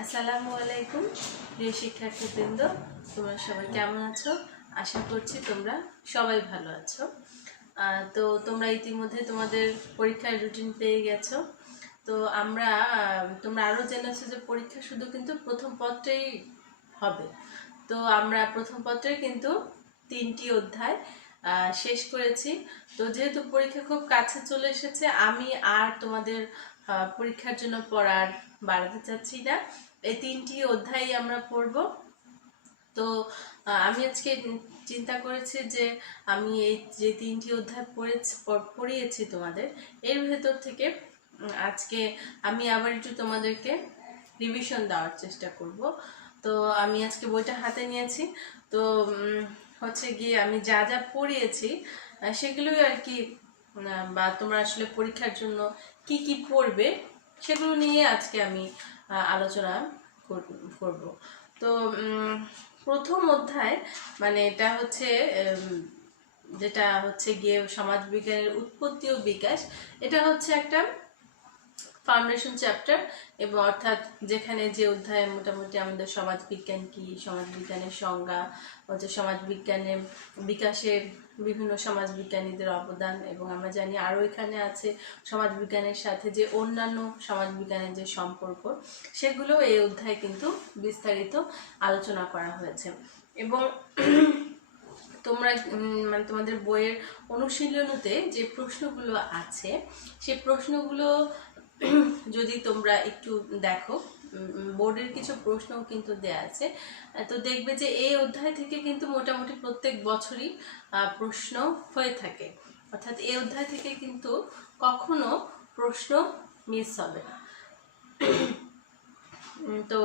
আসসালামু আলাইকুম প্রিয় শিক্ষার্থীবৃন্দ, তোমরা সবাই কেমন আছো? আশা করছি তোমরা সবাই ভালো আছো। তো তোমরা ইতিমধ্যে তোমাদের পরীক্ষার রুটিন পেয়ে গেছো। তো তোমরা আরও জেনেছো যে পরীক্ষা শুধু কিন্তু প্রথম পত্রেই হবে। তো আমরা প্রথম পত্রে কিন্তু 3টি অধ্যায় শেষ করেছি। তো যেহেতু পরীক্ষা খুব কাছে চলে এসেছে, আমি আর তোমাদের পরীক্ষার জন্য পড়ার বাড়াতে চাচ্ছি না। এই 3টি অধ্যায় আমরা পড়ব। তো আমি আজকে চিন্তা করেছি যে আমি এই যে 3টি অধ্যায় পড়িয়েছি তোমাদের, এর ভেতর থেকে আজকে আমি আবার একটু তোমাদেরকে রিভিশন দেওয়ার চেষ্টা করব। তো আমি আজকে বইটা হাতে নিয়েছি। তো হচ্ছে গিয়ে আমি যা যা পড়িয়েছি সেগুলোই আর কি, বা তোমরা আসলে পরীক্ষার জন্য কি কি পড়বে সেগুলো নিয়ে আজকে আমি আলোচনা করব। তো প্রথম অধ্যায় মানে এটা হচ্ছে যেটা হচ্ছে গিয়ে সমাজবিজ্ঞানের উৎপত্তি ও বিকাশ। এটা হচ্ছে একটা ফাউন্ডেশন চ্যাপ্টার, এবং অর্থাৎ যেখানে যে অধ্যায়ে মোটামুটি আমাদের সমাজবিজ্ঞান কি, সমাজবিজ্ঞানের সংজ্ঞা হচ্ছে, সমাজবিজ্ঞানের বিকাশে বিভিন্ন সমাজবিজ্ঞানীদের অবদান, এবং আমরা জানি আরও এখানে আছে সমাজবিজ্ঞানের সাথে যে অন্যান্য সমাজবিজ্ঞানের যে সম্পর্ক, সেগুলো এই অধ্যায়ে কিন্তু বিস্তারিত আলোচনা করা হয়েছে। এবং তোমরা মানে তোমাদের বইয়ের অনুশীলনীতে যে প্রশ্নগুলো আছে, সেই প্রশ্নগুলো যদি তোমরা একটু দেখো, বোর্ডের কিছু প্রশ্ন কিন্তু দেয়া আছে। তো দেখবে যে এই অধ্যায় থেকে কিন্তু মোটামুটি প্রত্যেক বছরই প্রশ্ন হয়ে থাকে, অর্থাৎ এই অধ্যায় থেকে কিন্তু কখনো প্রশ্ন মিস হবে না। তো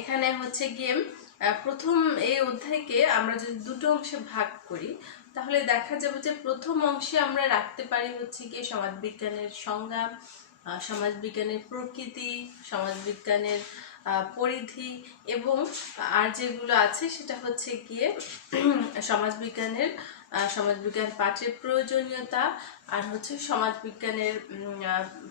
এখানে হচ্ছে গিয়ে প্রথম এই অধ্যায়কে আমরা যদি দুটো অংশে ভাগ করি, তাহলে দেখা যাবে যে প্রথম অংশে আমরা রাখতে পারি হচ্ছে গিয়ে সমাজবিজ্ঞানের সংজ্ঞা, সমাজবিজ্ঞানের প্রকৃতি, সমাজবিজ্ঞানের পরিধি, এবং আর যেগুলো আছে সেটা হচ্ছে গিয়ে সমাজবিজ্ঞান পাঠের প্রয়োজনীয়তা, আর হচ্ছে সমাজবিজ্ঞানের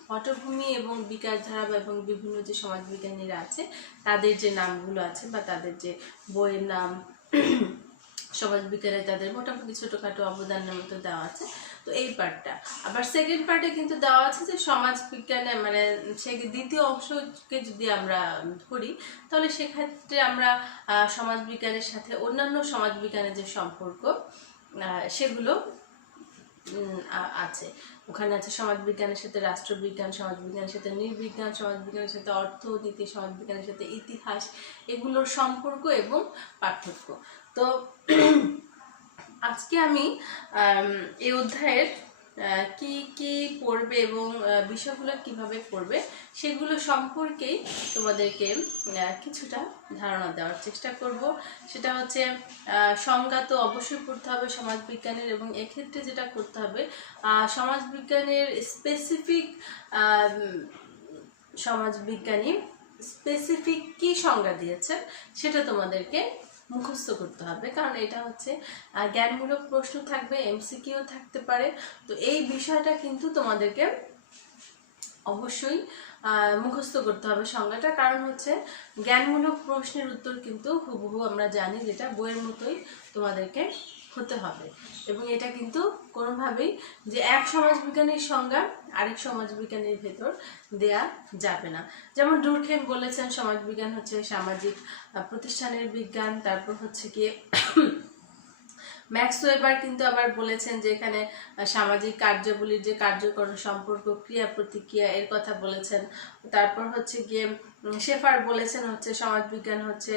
পটভূমি এবং বিকাশ ধারা, এবং বিভিন্ন যে সমাজবিজ্ঞানীরা আছে তাদের যে নামগুলো আছে বা তাদের যে বইয়ের নাম, সমাজবিজ্ঞানে তাদের মোটামুটি ছোটোখাটো অবদানের মতো দেওয়া আছে। তো এই পার্টটা আবার সেকেন্ড পার্টে কিন্তু দেওয়া আছে যে সমাজবিজ্ঞানে মানে সে দ্বিতীয় অংশকে যদি আমরা ধরি, তাহলে সেক্ষেত্রে আমরা সমাজবিজ্ঞানের সাথে অন্যান্য সমাজবিজ্ঞানের যে সম্পর্ক সেগুলো আছে। ওখানে আছে সমাজবিজ্ঞানের সাথে রাষ্ট্রবিজ্ঞান, সমাজবিজ্ঞানের সাথে নৃবিজ্ঞান, সমাজবিজ্ঞানের সাথে অর্থনীতি, সমাজবিজ্ঞানের সাথে ইতিহাস, এগুলোর সম্পর্ক এবং পার্থক্য। তো আজকে আমি এই অধ্যায়ের কি কি পড়বে এবং বিষয়গুলো কিভাবে পড়বে সেগুলো সম্পর্কেই তোমাদেরকে কিছুটা ধারণা দেওয়ার চেষ্টা করব। সেটা হচ্ছে সংজ্ঞা তো অবশ্যই পড়তে হবে সমাজবিজ্ঞানের, এবং এক্ষেত্রে যেটা করতে হবে সমাজবিজ্ঞানের সমাজবিজ্ঞানী স্পেসিফিক কি সংজ্ঞা দিয়েছে সেটা তোমাদেরকে মুখস্থ করতে হবে, কারণ এটা হচ্ছে জ্ঞানমূলক প্রশ্ন থাকবে, এমসিকিউ থাকতে পারে। তো এই বিষয়টা কিন্তু তোমাদেরকে অবশ্যই মুখস্থ করতে হবে সংজ্ঞাটা, কারণ হচ্ছে জ্ঞানমূলক প্রশ্নের উত্তর কিন্তু হুবহু আমরা জানি যেটা বইয়ের মতোই তোমাদেরকে হতে হবে, এবং এটা কিন্তু কোনোভাবেই যে এক সমাজবিজ্ঞানীর সংজ্ঞা আরেক সমাজবিজ্ঞানীর ভেতর দেয়া যাবে না। যেমন ডুরখেম বলেছেন সমাজবিজ্ঞান হচ্ছে সামাজিক প্রতিষ্ঠানের বিজ্ঞান, তারপর হচ্ছে গিয়ে ম্যাক্স ওয়েবার কিন্তু আবার বলেছেন যে এখানে সামাজিক কার্যাবলীর যে কার্যকরণ সম্পর্ক, ক্রিয়া প্রতিক্রিয়া, এর কথা বলেছেন। তারপর হচ্ছে গিয়ে শেফার বলেছেন হচ্ছে সমাজবিজ্ঞান হচ্ছে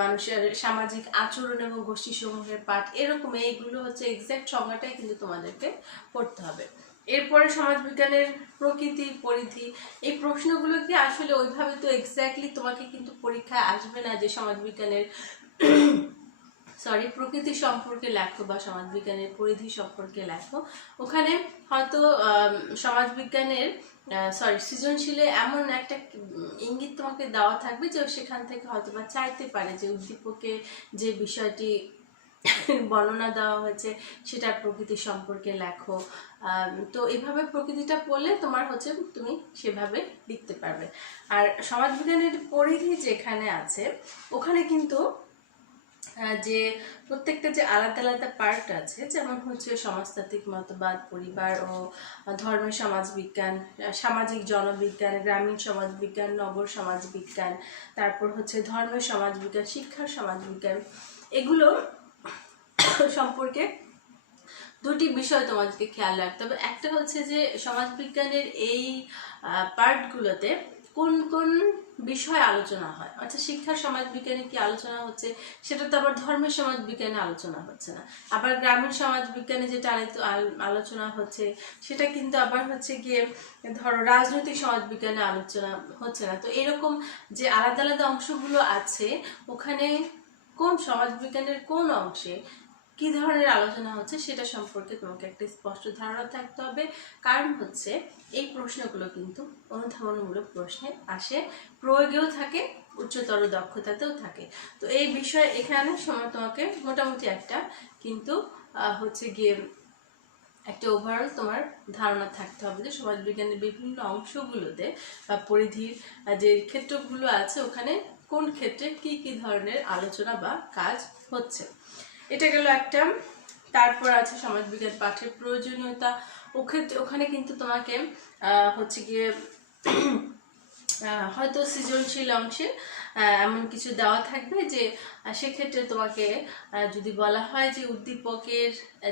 মানুষের সামাজিক আচরণ এবং গোষ্ঠী সমূহের পাঠ। এরকম এইগুলো হচ্ছে এক্সাক্ট সংজ্ঞাটাই কিন্তু তোমাদেরকে পড়তে হবে। এরপরে সমাজবিজ্ঞানের প্রকৃতি, পরিধি, এই প্রশ্নগুলো কি আসলে ওইভাবে তো এক্স্যাক্টলি তোমাকে কিন্তু পরীক্ষায় আসবে না যে সমাজবিজ্ঞানের প্রকৃতি সম্পর্কে লেখো বা সমাজবিজ্ঞানের পরিধি সম্পর্কে লেখো। ওখানে হয়তো সমাজবিজ্ঞানের সৃজনশীলে এমন একটা ইঙ্গিত তোমাকে দেওয়া থাকবে যে সেখান থেকে হয়তো বা চাইতে পারে যে উদ্দীপকে যে বিষয়টি বর্ণনা দেওয়া হয়েছে সেটার প্রকৃতি সম্পর্কে লেখো। তো এইভাবে প্রকৃতিটা পড়লে তোমার হচ্ছে তুমি সেভাবে লিখতে পারবে। আর সমাজবিজ্ঞানের পরিধি যেখানে আছে ওখানে কিন্তু যে প্রত্যেকটা যে আলাদা আলাদা পার্ট আছে, যেমন হচ্ছে সমাজতাত্ত্বিক মতবাদ, পরিবার ও ধর্মের সমাজবিজ্ঞান, সামাজিক জনবিজ্ঞান, গ্রামীণ সমাজবিজ্ঞান, নগর সমাজবিজ্ঞান, তারপর হচ্ছে ধর্মের সমাজবিজ্ঞান, শিক্ষার সমাজবিজ্ঞান, এগুলো সম্পর্কে দুটি বিষয় তোমাদেরকে খেয়াল রাখতে হবে। একটা হচ্ছে যে সমাজবিজ্ঞানের এই পার্টগুলোতে কোন কোন বিষয় আলোচনা হয়, আচ্ছা শিক্ষার সমাজবিজ্ঞানে কি আলোচনা হচ্ছে সেটা তো আবার ধর্মের সমাজবিজ্ঞানে আলোচনা হচ্ছে না। আবার গ্রামীণ সমাজবিজ্ঞানে যেটা আলোচনা হচ্ছে সেটা কিন্তু আবার হচ্ছে গিয়ে ধরো রাজনৈতিক সমাজবিজ্ঞানে আলোচনা হচ্ছে না। তো এরকম যে আলাদা আলাদা অংশগুলো আছে ওখানে কোন সমাজবিজ্ঞানের কোন অংশে কি ধরনের আলোচনা হচ্ছে সেটা সম্পর্কে তোমাকে একটা স্পষ্ট ধারণা থাকতে হবে। কারণ হচ্ছে এই প্রশ্নগুলো কিন্তু অনুধাবনমূলক প্রশ্নে আসে, প্রয়োগেও থাকে, উচ্চতর দক্ষতাতেও থাকে। তো এই বিষয়ে এখানে সময় তোমাকে মোটামুটি একটা কিন্তু হচ্ছে গিয়ে একটা ওভারঅল তোমার ধারণা থাকতে হবে যে সমাজবিজ্ঞানের বিভিন্ন অংশগুলোতে বা পরিধির যে ক্ষেত্রগুলো আছে ওখানে কোন ক্ষেত্রে কি কি ধরনের আলোচনা বা কাজ হচ্ছে। এটা গেল একটা। তারপর আছে সমাজবিজ্ঞান পাঠের প্রয়োজনীয়তা। ওখানে কিন্তু তোমাকে হচ্ছে গিয়ে হয়তো সৃজনশীল অংশে এমন কিছু দেওয়া থাকবে যে সেক্ষেত্রে তোমাকে যদি বলা হয় যে উদ্দীপকের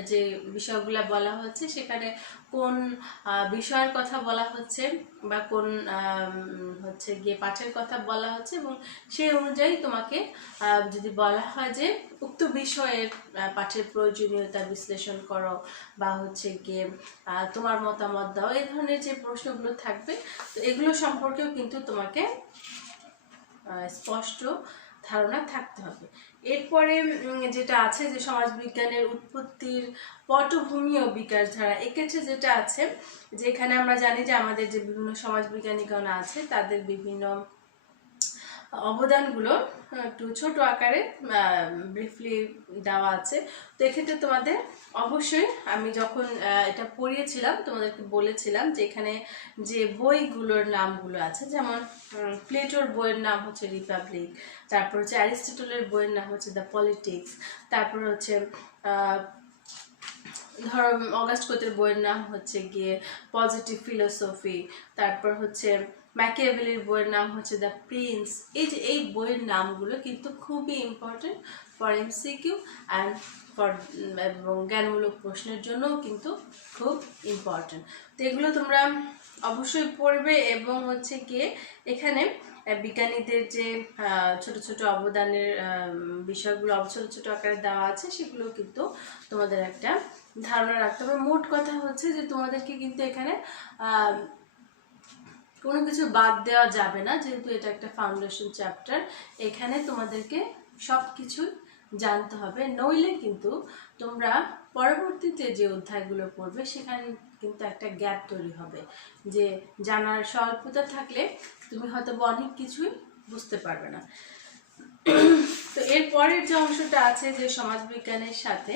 যে বিষয়গুলো বলা হচ্ছে সেখানে কোন বিষয়ের কথা বলা হচ্ছে বা কোন হচ্ছে গিয়ে পাঠের কথা বলা হচ্ছে, এবং সেই অনুযায়ী তোমাকে যদি বলা হয় যে উক্ত বিষয়ের পাঠের প্রয়োজনীয়তা বিশ্লেষণ করো বা হচ্ছে গিয়ে তোমার মতামত দাও, এই ধরনের যে প্রশ্নগুলো থাকবে তো এগুলো সম্পর্কেও কিন্তু তোমাকে স্পষ্ট ধারণা থাকতে হবে। এরপরে যেটা আছে যে সমাজবিজ্ঞানের উৎপত্তির পটভূমি ও বিকাশ ধারা, এক্ষেত্রে যেটা আছে যে এখানে আমরা জানি যে আমাদের যে বিভিন্ন সমাজবিজ্ঞানীগণ আছে তাদের বিভিন্ন অবদানগুলো একটু ছোট আকারে ব্রিফলি দেওয়া আছে। তো এক্ষেত্রে তোমাদের অবশ্যই আমি যখন এটা পড়িয়েছিলাম তোমাদেরকে বলেছিলাম যে এখানে যে বইগুলোর নামগুলো আছে, যেমন প্লেটোর বইয়ের নাম হচ্ছে রিপাবলিক, তারপর হচ্ছে অ্যারিস্টটলের বইয়ের নাম হচ্ছে দ্য পলিটিক্স, তারপর হচ্ছে ধরো অগাস্ট কোতের বইয়ের নাম হচ্ছে গিয়ে পজিটিভ ফিলোসফি, তারপর হচ্ছে ম্যাকিয়াভেলির বইয়ের নাম হচ্ছে দ্য প্রিন্স। এই যে এই বইয়ের নামগুলো কিন্তু খুবই important for MCQ and for এবং জ্ঞানমূলক প্রশ্নের জন্যও কিন্তু খুব ইম্পর্টেন্ট। তো এগুলো তোমরা অবশ্যই পড়বে এবং হচ্ছে গিয়ে এখানে বিজ্ঞানীদের যে ছোট ছোট অবদানের বিষয়গুলো ছোট ছোট আকারে দেওয়া আছে সেগুলো কিন্তু তোমাদের একটা ধারণা রাখতে হবে। মোট কথা হচ্ছে যে তোমাদেরকে কিন্তু এখানে কোনো কিছু বাদ দেওয়া যাবে না, যেহেতু এটা একটা ফাউন্ডেশন চ্যাপ্টার। এখানে তোমাদেরকে সব কিছু জানতে হবে, নইলে কিন্তু তোমরা পরবর্তীতে যে অধ্যায়গুলো পড়বে সেখানে কিন্তু একটা গ্যাপ তৈরি হবে, যে জানার স্বল্পতা থাকলে তুমি হয়তো অনেক কিছুই বুঝতে পারবে না। তো এর পরের যে অংশটা আছে যে সমাজবিজ্ঞানের সাথে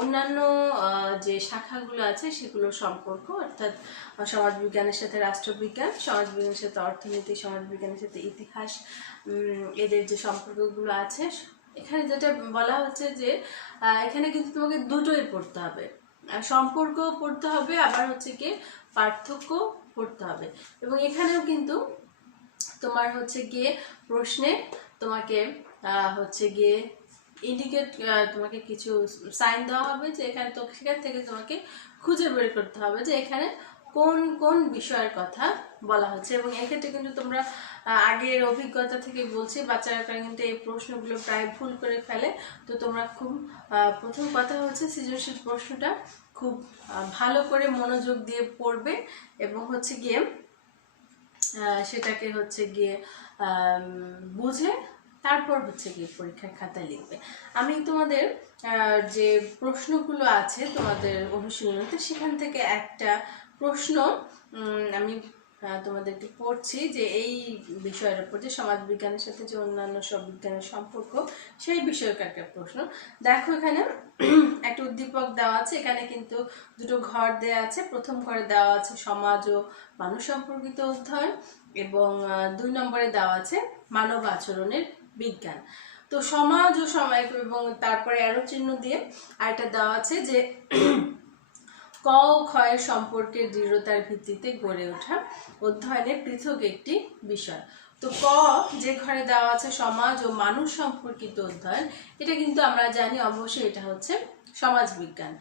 অন্যান্য যে শাখাগুলো আছে সেগুলোর সম্পর্ক, অর্থাৎ সমাজবিজ্ঞানের সাথে রাষ্ট্রবিজ্ঞান, সমাজবিজ্ঞানের সাথে অর্থনীতি, সমাজবিজ্ঞানের সাথে ইতিহাস, এদের যে সম্পর্কগুলো আছে এখানে যেটা বলা হচ্ছে যে এখানে কিন্তু তোমাকে দুটোই পড়তে হবে, সম্পর্ক পড়তে হবে আবার হচ্ছে কি পার্থক্য পড়তে হবে। এবং এখানেও কিন্তু তোমার হচ্ছে গিয়ে প্রশ্নে তোমাকে হচ্ছে গিয়ে ইন্ডিকেট তোমাকে কিছু সাইন দেওয়া হবে যে এখানে তো সেখান থেকে তোমাকে খুঁজে বের করতে হবে যে এখানে কোন কোন বিষয়ের কথা বলা হচ্ছে। এবং এক্ষেত্রে কিন্তু তোমরা আগের অভিজ্ঞতা থেকে বলছি বাচ্চারা কিন্তু এই প্রশ্নগুলো প্রায় ভুল করে ফেলে। তো তোমরা খুব প্রথম কথা হচ্ছে সৃজনশীল প্রশ্নটা খুব ভালো করে মনোযোগ দিয়ে পড়বে এবং হচ্ছে গিয়ে সেটাকে হচ্ছে গিয়ে বুঝে তারপর হচ্ছে গিয়ে পরীক্ষার খাতায় লিখবে। আমি তোমাদের যে প্রশ্নগুলো আছে তোমাদের অনুশীলনীতে সেখান থেকে একটা প্রশ্ন আমি তোমাদেরকে পড়ছি যে এই বিষয়ের উপর যে সমাজ বিজ্ঞানের সাথে যে অন্যান্য সব বিজ্ঞানের সম্পর্ক সেই বিষয়ক একটা প্রশ্ন। দেখো এখানে একটা উদ্দীপক দেওয়া আছে, এখানে কিন্তু দুটো ঘর দেওয়া আছে। প্রথম ঘরে দেওয়া আছে সমাজ ও মানুষ সম্পর্কিত অধ্যয়ন এবং 2 নম্বরে দেওয়া আছে মানব আচরণের বিজ্ঞান। তো সমাজ ও সময় এবং তারপরে অ্যারো চিহ্ন দিয়ে আরেকটা দেওয়া আছে যে ক ও ক্ষয়ের সম্পর্কের দৃঢ়তার ভিত্তিতে গড়ে ওঠা অধ্যয়নের পৃথক একটি বিষয়। তো ক যে ঘরে দেওয়া আছে সমাজ ও মানুষ সম্পর্কিত অধ্যয়ন, এটা কিন্তু আমরা জানি অবশ্যই এটা হচ্ছে সমাজ বিজ্ঞান।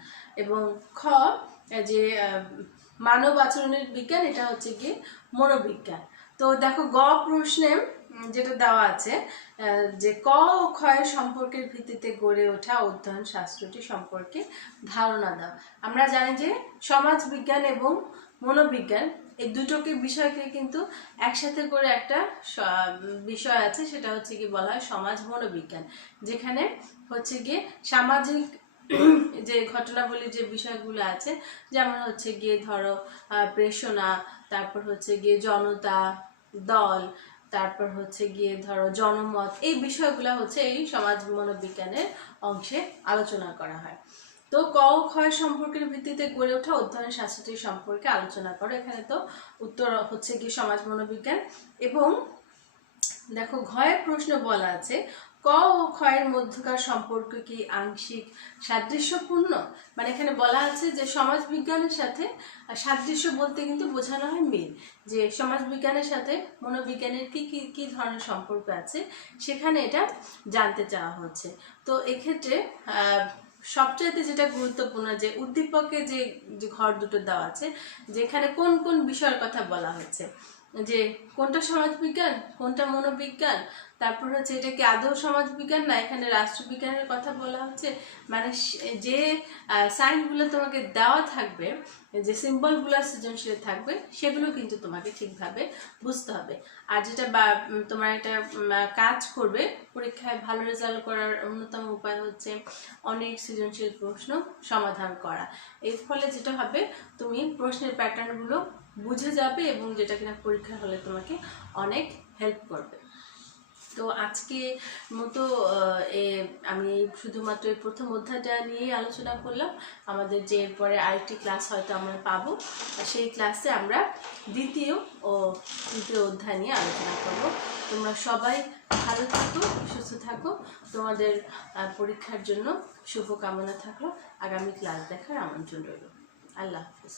এবং খ যে মানব আচরণের বিজ্ঞান, এটা হচ্ছে কি মনোবিজ্ঞান। তো দেখো গ প্রশ্নে যেটা দেওয়া আছে যে ক ও ক্ষয়ের সম্পর্কের ভিত্তিতে গড়ে ওঠা অধ্যয়ন শাস্ত্রটি সম্পর্কে ধারণা দাও। আমরা জানি যে সমাজ বিজ্ঞান এবং মনোবিজ্ঞান এই দুটোকে বিষয়কে কিন্তু একসাথে করে একটা বিষয় আছে, সেটা হচ্ছে কি বলা হয় সমাজ মনোবিজ্ঞান, যেখানে হচ্ছে গিয়ে সামাজিক যে ঘটনাবলীর যে বিষয়গুলো আছে, যেমন হচ্ছে গিয়ে ধরো প্রেষণা, তারপর হচ্ছে গিয়ে জনতা, দল, তারপর হচ্ছে গিয়ে ধরো জনমত, এই বিষয়গুলো হচ্ছে এই সমাজ মনোবিজ্ঞানের অংশে আলোচনা করা হয়। তো ক ও ক্ষয় সম্পর্কের ভিত্তিতে গড়ে ওঠা অধ্যয়ন শাস্ত্রটি সম্পর্কে আলোচনা করো। এখানে তো উত্তর হচ্ছে কি সমাজ মনোবিজ্ঞান। এবং দেখো ঘয়ের প্রশ্ন বলা আছে ক ও ক্ষয়ের মধ্যকার সম্পর্ক কি আংশিক সাদৃশ্যপূর্ণ। মানে এখানে বলা আছে যে সমাজ বিজ্ঞানের সাথে সাদৃশ্য বলতে কিন্তু বোঝানো হয় মিল, যে সমাজ বিজ্ঞানের সাথে মনোবিজ্ঞানের কি কি কি ধরনের সম্পর্ক আছে সেখানে এটা জানতে চাওয়া হচ্ছে। তো এক্ষেত্রে সবচাইতে যেটা গুরুত্বপূর্ণ যে উদ্দীপকে যে ঘর দুটো দেওয়া আছে, যেখানে কোন কোন বিষয়ের কথা বলা হয়েছে, যে কোনটা সমাজবিজ্ঞান কোনটা মনোবিজ্ঞান, তারপর হচ্ছে এটা কি আদৌ সমাজবিজ্ঞান না এখানে রাষ্ট্রবিজ্ঞানের কথা বলা হচ্ছে। মানে যে সাইনগুলো তোমাকে দেওয়া থাকবে, যে সিম্বলগুলো সৃজনশীল থাকবে, সেগুলো কিন্তু তোমাকে ঠিকভাবে বুঝতে হবে। আর যেটা তোমার একটা কাজ করবে পরীক্ষায় ভালো রেজাল্ট করার অন্যতম উপায় হচ্ছে অনেক সৃজনশীল প্রশ্ন সমাধান করা। এর ফলে যেটা হবে তুমি প্রশ্নের প্যাটার্নগুলো বুঝে যাবে এবং যেটা কিনা পরীক্ষার হলে তোমাকে অনেক হেল্প করবে। তো আজকে মতো আমি শুধুমাত্র এই প্রথম অধ্যায়টা নিয়েই আলোচনা করলাম। আমাদের যে এরপরে আরেকটি ক্লাস হয়তো আমরা পাবো, সেই ক্লাসে আমরা দ্বিতীয় ও তৃতীয় অধ্যায় নিয়ে আলোচনা করব। তোমরা সবাই ভালো থাকো, সুস্থ থাকো, তোমাদের পরীক্ষার জন্য শুভকামনা থাকলো। আগামী ক্লাস দেখার আমন্ত্রণ রইল। আল্লাহ হাফিজ।